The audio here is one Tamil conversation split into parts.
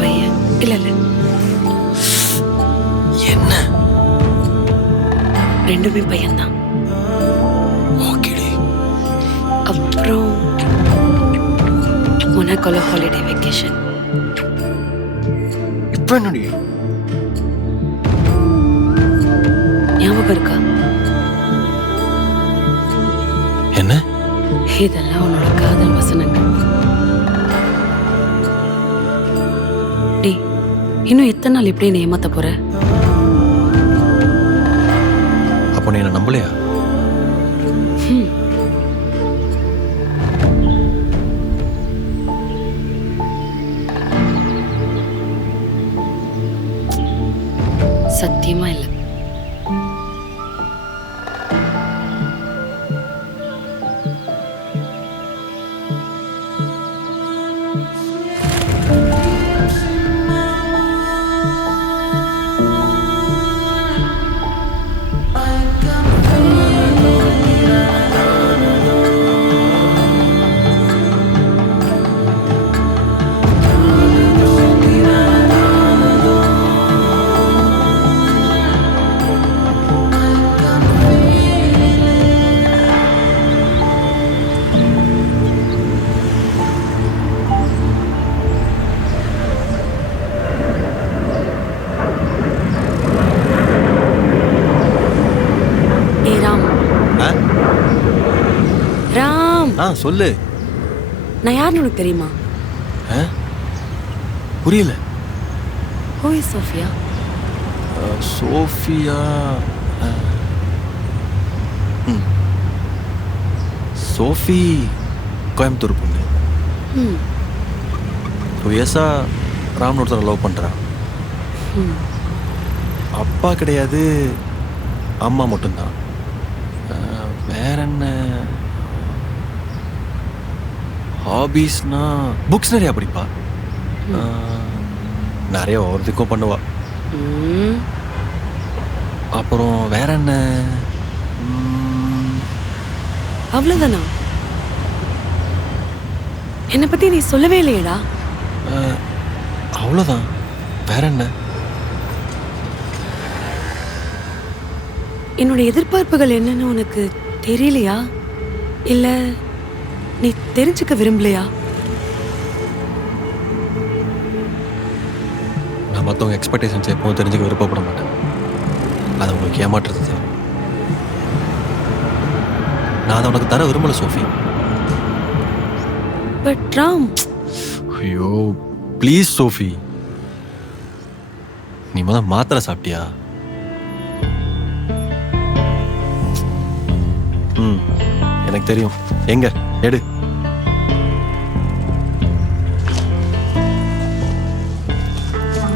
பையன். இல்ல என்ன? ரெண்டுமே பையன்தான். ஓகேடி. அப்புறம் உனக்குள்ள ஹாலிடே வெக்கேஷன். இப்போ என்னடி? ஞாபகம் இருக்கா? என்ன? இதெல்லாம் உன்னோட காதல் வசனங்கள். டேய், இன்னும் எத்தனை நாள் இப்படியே நீ ஏமாத்த போற? அப்போ நீ என்ன நம்பலையா? சத்தியமா இல்லை. ராம், சொல்லு. நான் யாருன்னு உனக்கு தெரியுமா? புரியல. Who is Sophia? Sophia. Sophie Coimbatore பொண்ணு. 2 இயர்ஸா ராம்னு ஒருத்தர் லவ் பண்ணுறான். அப்பா கிடையாது, அம்மா மட்டும்தான். வேற என்ன ஹாபீஸ்னா புக்ஸ் நிறையா படிப்பா. நிறைய ஒவ்வொருத்துக்கும் பண்ணுவா. அப்புறம் வேற என்ன? அவ்வளவுதானா? என்னை பத்தி நீ சொல்லவே இல்லையடா. அவ்வளோதான். வேற என்ன? என்னோட எதிர்பார்ப்புகள் என்னன்னு உனக்கு தெரியலையா? இல்ல நீ தெரிஞ்சுக்க விரும்பலையா? நான் மற்றவங்க எக்ஸ்பெக்டேஷன்ஸ் எப்பவும் தெரிஞ்சுக்க விருப்பப்பட மாட்டேன். அது உங்களுக்கு ஏமாற்றுறது. நான் அதை உனக்கு தர விரும்பல சோஃபி. பட் ராம், ஐயோ ப்ளீஸ் சோஃபி. நீ முதல்ல மாத்திரை சாப்பிட்டியா? எனக்கு தெரியும். எங்க எடு.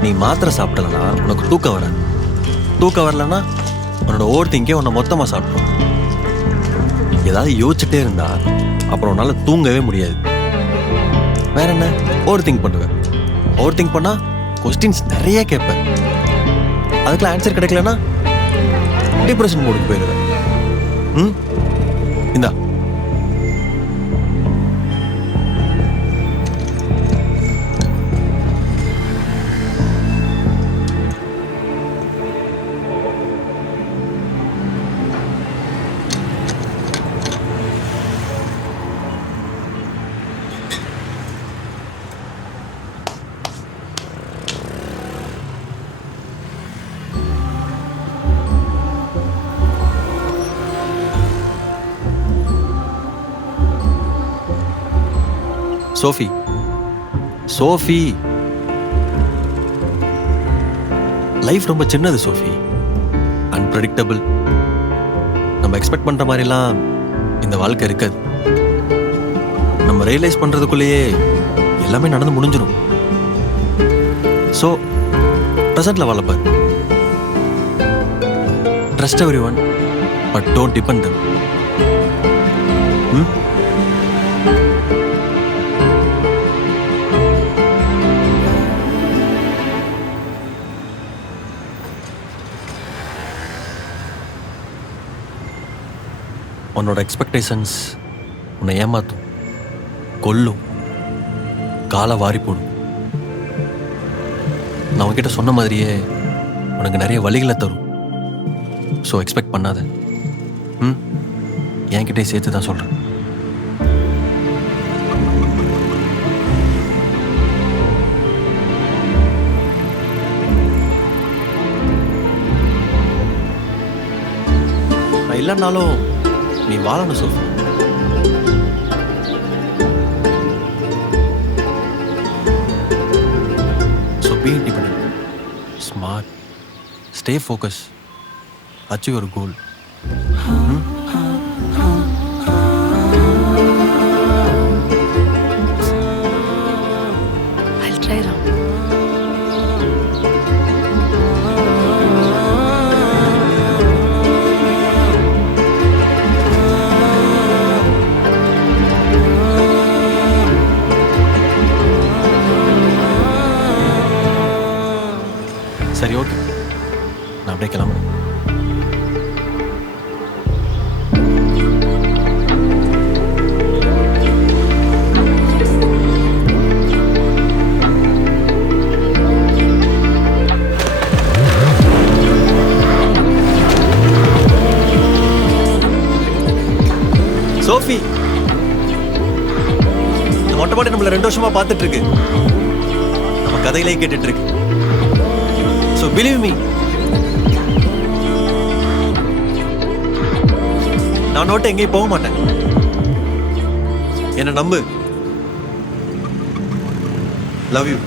நீ மாத்திரை சாப்பிடலனா உனக்கு தூக்கம் வராது. தூக்கம் வரலன்னா உன்னோட ஓவர் திங்கே உன்னை மொத்தமா சாப்பிடும். ஏதாவது யோசிச்சுட்டே இருந்தா அப்புறம் உன்னால தூங்கவே முடியாது. வேற என்ன? ஓவர் திங்க் பண்ணுவேன். ஓவர் திங்க் பண்ணா கொஸ்டின்ஸ் நிறைய கேட்பேன். அதுக்கெல்லாம் ஆன்சர் கிடைக்கலன்னா டிப்ரெஷன் மூடுக்கு போயிடுவேன். இந்தா. சோஃபி, சோஃபி, லைஃப் ரொம்ப சின்னது சோஃபி. அன்பிரடிக்டபிள். நம்ம எக்ஸ்பெக்ட் பண்ற மாதிரிலாம் இந்த வாழ்க்கை இருக்காது. நம்ம ரியலைஸ் பண்றதுக்குள்ளேயே எல்லாமே நடந்து முடிஞ்சிடும். ஸோ ப்ரெசென்ட்ல வாழப்பார். Trust everyone, but don't depend them. உன்னோட எக்ஸ்பெக்டேஷன்ஸ் உன்னை ஏமாத்தும், கொல்லும், காலை வாரி போடும். நான் உன்கிட்ட சொன்ன மாதிரியே உனக்கு நிறைய வழிகளை தரும். ஸோ எக்ஸ்பெக்ட் பண்ணாத. ம், என்கிட்டே சேர்த்து தான் சொல்கிறேன். நான் இல்லைன்னாலும் நீ வாழணும் Sophie. So be independent, smart, stay focus, achieve your goal. I'll try, Ram. சரி, ஓகே, நான் அப்படியே கிளம்புறேன். சோஃபி, இந்த மொட்டை மாடி நம்மள 2 வருஷமா பார்த்துட்டு இருக்கு. நம்ம கதையிலே கேட்டுட்டு இருக்கு. ஸோ பிலீவ் மீ, நான் நோட்டு எங்கேயும் போக மாட்டேன். என்ன நம்பு. Love you.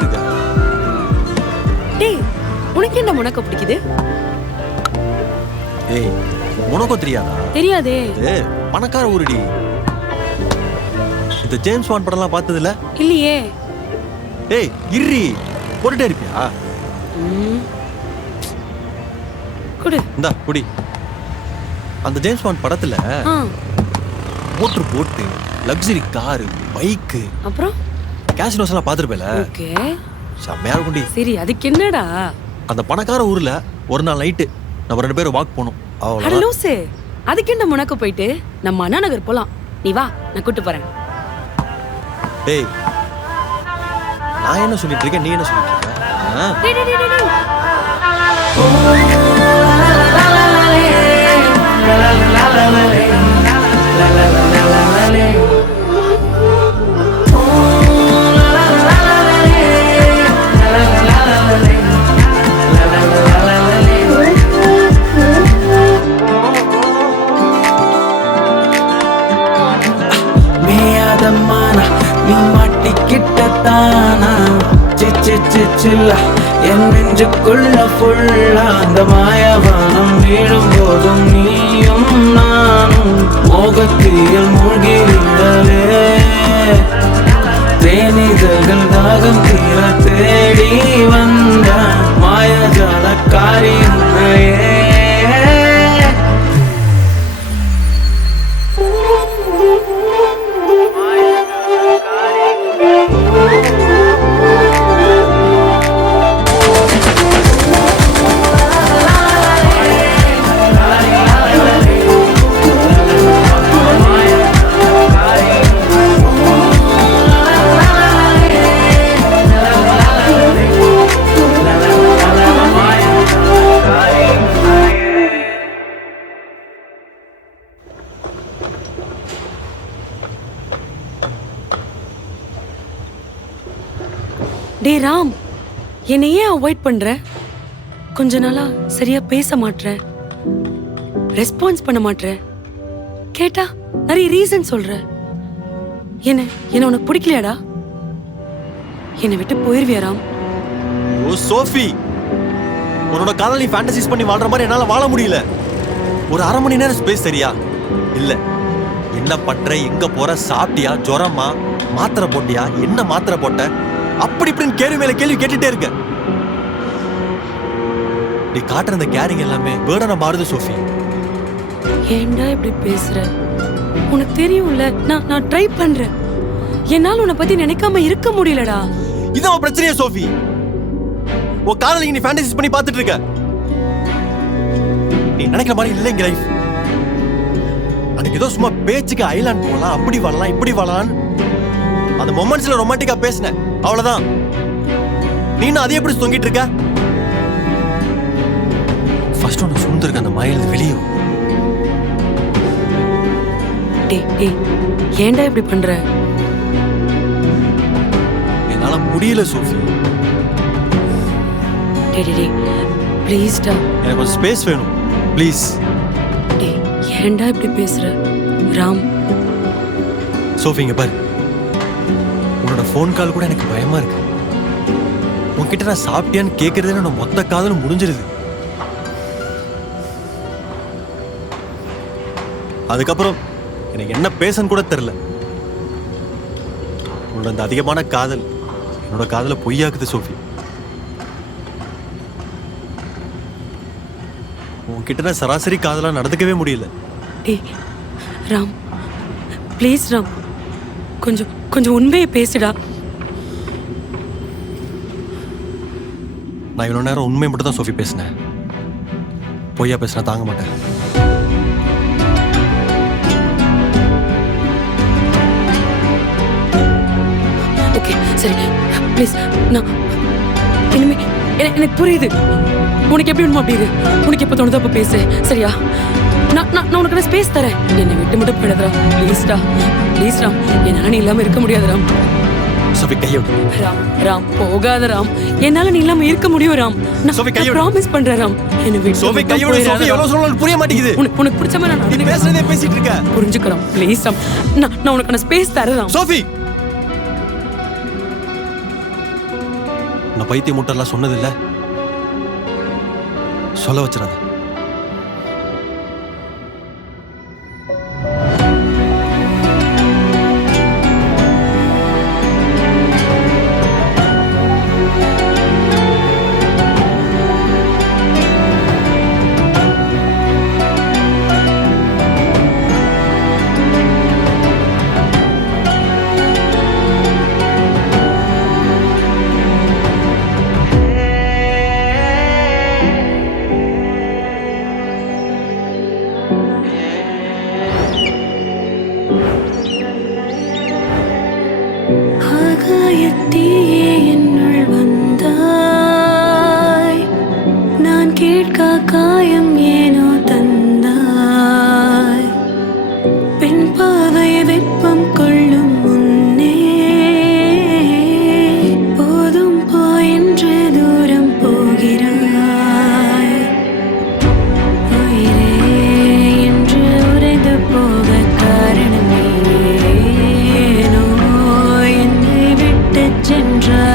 இருக்க. டேய், உனக்கு என்ன முனக்க பிடிக்குது? ஏய், உனக்கும் தெரியாதா? தெரியாதே. ஏய், பணக்கார ஊருடி. இந்த ஜேம்ஸ் பாண்ட் படம்லாம் பார்த்ததில்ல? இல்லையே. ஏய், இர்ரி போட்டுட்டே இருப்பியா? குடு. இந்தா குடி. அந்த ஜேம்ஸ் பாண்ட் படத்துல மோட்டர் போட்டு லக்ஸரி காரு, பைக்கு, அப்புறம் கேசினோஸ் எல்லாம் பார்த்திருப்பேல? ஓகே, செம்மையா இருக்கும்டி. சரி, அதுக்கு என்னடா? அந்த பணக்கார ஊர்ல ஒரு நாள் நைட்டு நம்ம 2 பேரும் வாக் போனோம். அவ்வளவு லூசு. அதுக்கு என்ன முனக்க போயிட்டு நம்ம அண்ணா நகர் போலாம். நீ வா, நான் கூட்டு போறேன். ஏய், நான் என்ன சொல்லிட்டு இருக்கேன், நீ என்ன சொல்லிட்டு இருக்க? டேய் டேய் டேய் டேய். நீ மாட்டிக்கிட்டத்தானா சிச்சிச்சிச்சில்ல என் நெஞ்சுக்குள்ள ஃபுல்லா அந்த மாயவானம் வீழும் போதும் நீயும் நானும் மோகத்தீயில் மூழ்கிவிடவே தேனிதழ்கள் தாகம் தீர தேடி வந்த மாயஜாலக்காரி உன்னையே. டே ராம், என்னை ஏன் அவாய்ட் பண்ற? கொஞ்ச நாளா சரியா பேச மாட்ற, ரெஸ்பான்ஸ் பண்ண மாட்ற, கேட்டா நிறைய ரீசன் சொல்ற. என்ன என்ன உனக்கு பிடிக்கலையாடா? என்னை விட்டு போயிருவியா ராம்? ஓ சோஃபி, உன்னோட காதல் நீ ஃபேண்டசிஸ் பண்ணி வாழ்ற மாதிரி என்னால வாழ முடியல. ஒரு அரை மணி நேரம் ஸ்பேஸ் சரியா? இல்ல, என்ன பண்ற, எங்க போற, சாப்பிட்டியா, ஜுரமா, மாத்திரை போட்டியா, என்ன மாத்திரை போட்ட, அப்படி இப்படின்னு கேள்வி மேல கேள்வி கேட்டுட்டே இருக்க. நீ காட்டுற இந்த கேரிங் எல்லாமே பேர்டனா மாறுது சோஃபி. ஏன்டா இப்படி பேசுற? உனக்கு தெரியும்ல, நான் ட்ரை பண்றேன். என்னால உன்னை பத்தி நினைக்காம இருக்க முடியலடா. இதான் உன் பிரச்சனையா சோஃபி? உன் காதலிக்கு நீ ஃபேண்டசிஸ் பண்ணி பார்த்துட்டு இருக்க. நீ நினைக்கிற மாதிரி இல்லை எங்க லைஃப். அன்னைக்கு ஏதோ சும்மா பேச்சுக்கு ஐலாண்ட் போகலாம், அப்படி வரலாம், இப்படி வரலாம், அந்த மொமெண்ட்ஸ்ல ரொமான்டிக்கா பேசினேன், அவ்வளவுதான். நீனும் அதே எப்படி தொங்கிட்டு இருக்க? ஃபர்ஸ்ட் ஒன்று சுந்தருக்கு அந்த மாயிலிருந்து வெளியே. டேய் ஏன்டா இப்படி பண்ற? என்னால முடியல சோஃபி. டேய் ப்ளீஸ்டா, எனக்கு ஒரு ஸ்பேஸ் வேணும் ப்ளீஸ். டேய் ஏன்டா இப்படி பேசுற ராம்? சோஃபி இங்க பாரு, உன்னோட ஃபோன் கால் கூட எனக்கு பயமா இருக்கு. உன்கிட்ட நான் சாப்பிட்டியான்னு கேட்கறதே என்னோட மொத்த காதலும் முடிஞ்சிருது. அதுக்கப்புறம் எனக்கு என்ன பேசன்னு கூட தெரியல. உன்னோட அந்த அதிகமான காதல் என்னோட காதலை பொய்யாக்குது சோஃபி. உன்கிட்ட நான் சராசரி காதலா நடந்துக்கவே முடியல. டேய் ராம் ப்ளீஸ் ராம், கொஞ்சம் உண்மையை பேசுடா. நான் இவ்வளவு நேரம் உண்மையை மட்டும் தான் சோஃபி பேசினேன். பொய்யா பேசினா தாங்க மாட்டேன். ஓகே சரி ப்ளீஸ், நான் இனிமே எனக்கு புரியுது. உனக்கு எப்படி வேணுமோ அப்படி இரு. உனக்கு எப்போ தோணுதோ அப்போ பேசு, சரியா? நான் உனக்கு ஸ்பேஸ் தரேன். என்னை விட்டு மட்டும் போயிடாதடா ப்ளீஸ்டா. ப்ளீஸ் ராம், என்னால நீ இல்லாம இருக்க முடியாது ராம். சோஃபி கையை விடு. ராம் போகாத ராம், என்னால நீ இல்லாம இருக்க முடியும் ராம். சோஃபி கையை விடு. ப்ராமிஸ் பண்றேன் ராம். என்னை விட்டு சோஃபி கையை விடு. சோஃபி எவ்வளவு சொன்னாலும் புரிய மாட்டேங்குது. உனக்கு பிடிச்ச மாதிரி நீ நான் பேசுறதே பேசிட்டு இருக்க. புரிஞ்சுக்கிறோம் ப்ளீஸ் ராம். நான் உனக்கான ஸ்பேஸ் தரேன் ராம். சோஃபி, நான் பைத்திய முட்டெல்லாம் சொன்னதில்ல, சொல்ல வச்சிடாத. ஆகாயத்தீயே என்னுள் வந்தாய், நான் கேட்க காயம் ஏனோ தந்தாய். பெண் பாவை வெப்பம் கொள்ளும் முன்னே போதும் போ என்று தூரம் போகிறாய். உயிரே என்று உறைந்து போக காரணமே சென்றாய்.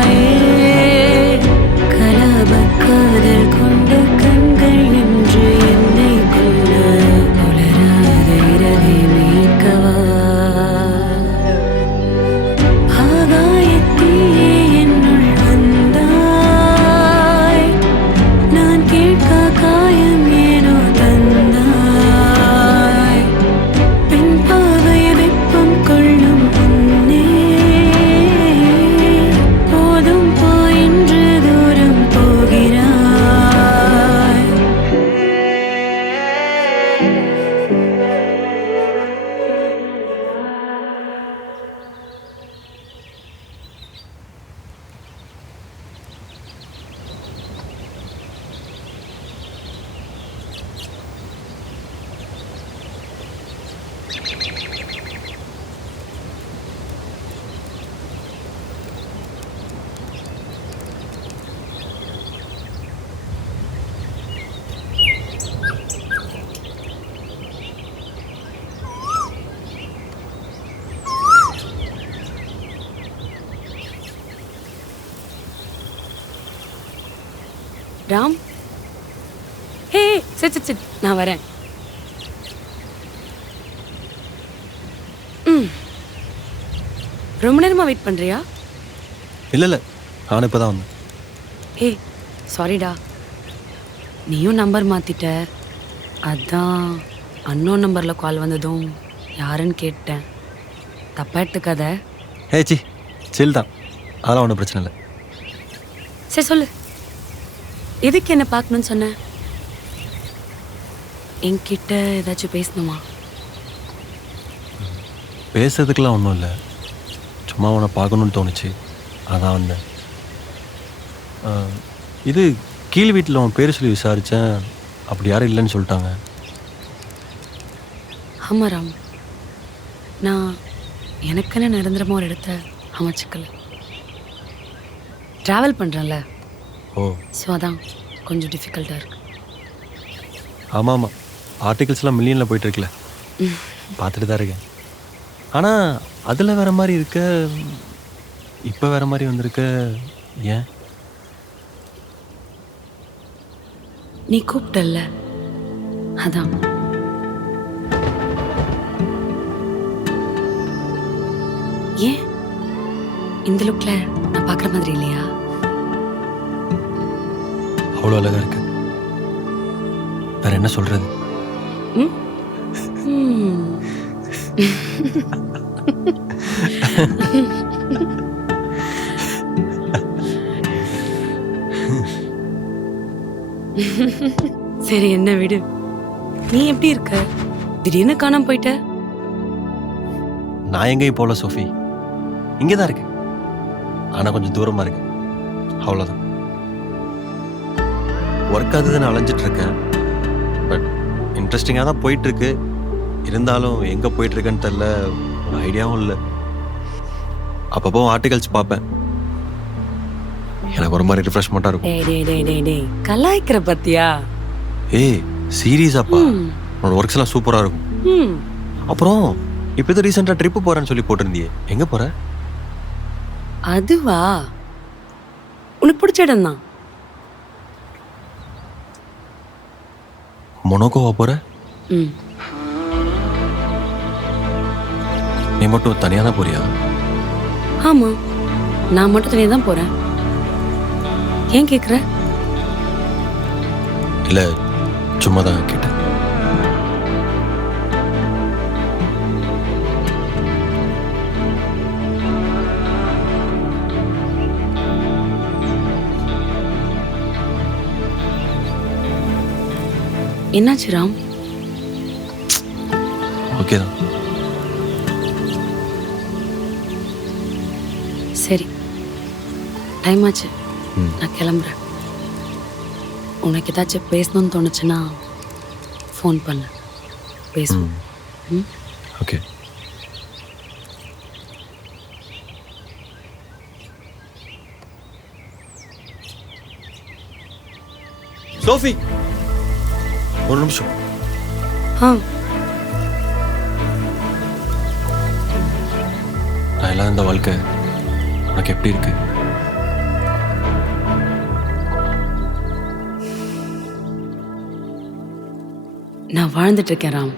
ராம் ஹே சிட் சிட் சிட் நான் வரேன். ரொம்ப நேரமா வெயிட் பண்றியா? இல்லை நான் இப்போ தான் வந்தேன். ஹே சாரிடா, நீயும் நம்பர் மாத்திட்ட. அதான் அன்னோன் நம்பர்ல கால் வந்ததும் யாருன்னு கேட்டேன். தப்பா எடுத்துக்காத. சி சில் தான், அதெல்லாம் ஒன்றும் பிரச்சனை இல்லை. சரி சொல்லு, எதுக்கு என்ன பார்க்கணும்னு சொன்ன? என்கிட்ட ஏதாச்சும் பேசணுமா? பேசுறதுக்கெலாம் ஒன்றும் இல்லை, சும்மா உன்னை பார்க்கணுன்னு தோணுச்சு, அதான் வந்தேன். இது கீழ் வீட்டில் உன் பேர் சொல்லி விசாரித்தேன், அப்படி யாரும் இல்லைன்னு சொல்லிட்டாங்க. ஆமா ராம், நான் எனக்குன்னு நிரந்தரமாக ஒரு இடத்த அமைச்சிக்கல. ட்ராவல் பண்ணுறேன்ல, ஓ ஸோ அதான் கொஞ்சம் டிஃபிகல்ட்டாக இருக்கு. ஆமாம் ஆமாம், ஆர்டிகல்ஸ்லாம் மில்லியனில் போயிட்டுருக்குல்ல, பார்த்துட்டு தான் இருக்கேன். ஆனால் அதில் வேறு மாதிரி இருக்க, இப்போ வேறு மாதிரி வந்திருக்க, ஏன்? நீ கூப்பிட்டல்ல, அதான். ஏன் இந்த லுக்கில் நான் பார்க்குற மாதிரி இல்லையா? அவ்வளோ அழகாக இருக்கு, வேறு என்ன சொல்கிறது? ம் ம். சரி என்ன விடு. நீ எப்படி இருக்க? திடீர்னு காணாம போயிட்ட. நான் எங்கேயும் போகல சோஃபி, இங்கே தான் இருக்கு, ஆனால் கொஞ்சம் தூரமாக இருக்கு, அவ்வளோதான். ஒர்க் அதுதான் அலைஞ்சிட்டு இருக்கேன், பட் இன்ட்ரெஸ்டிங்காக தான் போயிட்டுருக்கு. இருந்தாலும் எங்கே போயிட்டுருக்கேன்னு தெரில, ஐடியாவும் இல்லை. அப்பப்போ ஆர்டிகல்ஸ் பார்ப்பேன், எனக்கு ஒரு மாதிரி ரிஃப்ரெஷ்மெண்ட்டாக இருக்கும். டேய் டேய் டேய் டேய் டேய் கலாய்க்கிற பத்தியா? ஏய் சீரியஸாப்பா, ம். உன்னோட ஒர்க்ஸ் எல்லாம் சூப்பராக இருக்கும். ம். அப்புறம் இப்போ தான் ரீசெண்டாக ட்ரிப்பு போகிறேன்னு சொல்லி போட்டிருந்தியே, எங்கே போகிற? அதுவா, உனக்கு பிடிச்ச இடம் தான். மொனோக்கோவா போகிற? ம். நீ மட்டும் தனியாக தான் போறியா? ஆமா, நான் மட்டும் தனியாக தான் போறேன். ஏன் கேக்குற? இல்லை சும்மா தான் கேட்டேன். என்னாச்சு ராம்? ஓகே தான். சரி, டைம் ஆச்சு, ம் நான் கிளம்புறேன். உனக்கு ஏதாச்சும் பேசணும்னு தோணுச்சுன்னா ஃபோன் பண்ணு, பேசுவோம். ம். ஓகே. சோஃபி ஒரு நிமிஷம். ஆ நான் எல்லாம் இந்த வாழ்க்கை உனக்கு எப்படி இருக்கு? நான் வாழ்ந்துட்டு இருக்கேன் ராம்.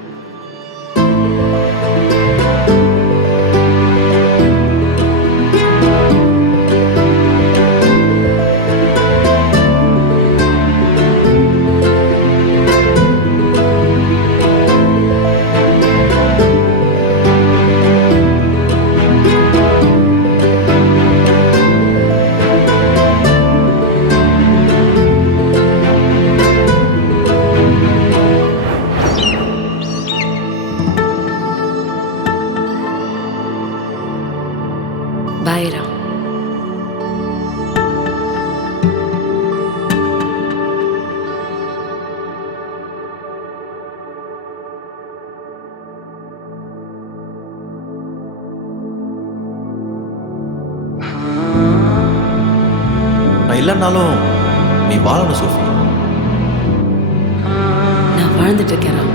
பாய் ராம். நான் இல்லைன்னாலும் நீ வாழணும் சோஃபி. நான் வாழ்ந்துட்டு இருக்கேன் ராம்.